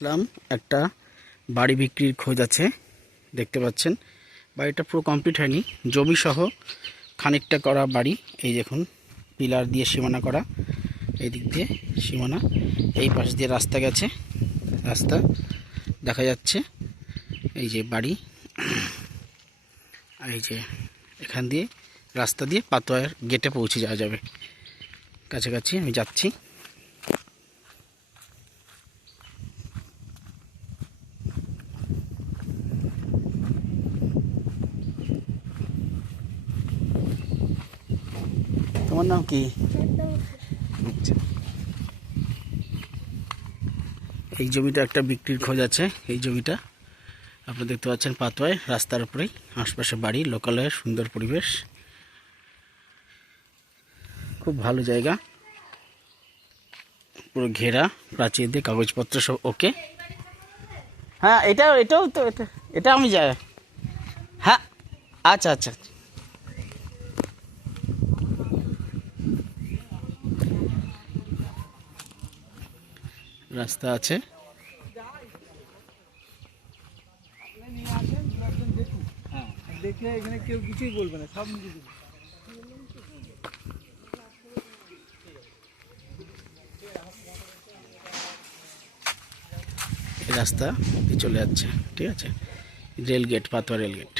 দেখলাম একটা বাড়ি বিক্রির খোঁজ আছে, দেখতে পাচ্ছেন। বাড়িটা পুরো কমপ্লিট হয়নি। জমি সহ খানিকটা করা বাড়ি, এই দেখুন, পিলার দিয়ে সীমানা করা এই দিক দিয়ে সীমানা, এই পাশ দিয়ে রাস্তা গেছে, রাস্তা দেখা যাচ্ছে, এই যে বাড়ি এই যে এখান দিয়ে রাস্তা দিয়ে পাতোয়ার গেটে পৌঁছে যাওয়া যাবে। কাছাকাছি আমি যাচ্ছি। তোমার নাম কি? আচ্ছা। এই জমিটা একটা বিক্রির খোঁজ আছে এই জমিটা। আপনি দেখতে পাচ্ছেন পাতোয়ায় রাস্তার উপরেই আশপাশে বাড়ি লোকালয়ের সুন্দর পরিবেশ। খুব ভালো জায়গা। পুরো ঘেরা প্রাচীর দিয়ে কাগজপত্র সব ওকে। হ্যাঁ এটা এটাও তো এটা এটা আমি যাই হ্যাঁ আচ্ছা আচ্ছা। রাস্তা আছে। এখানে কেউ কিছুই বলবে না রাস্তা চলে যাচ্ছে, ঠিক আছে? Rail gate Patoa rail gate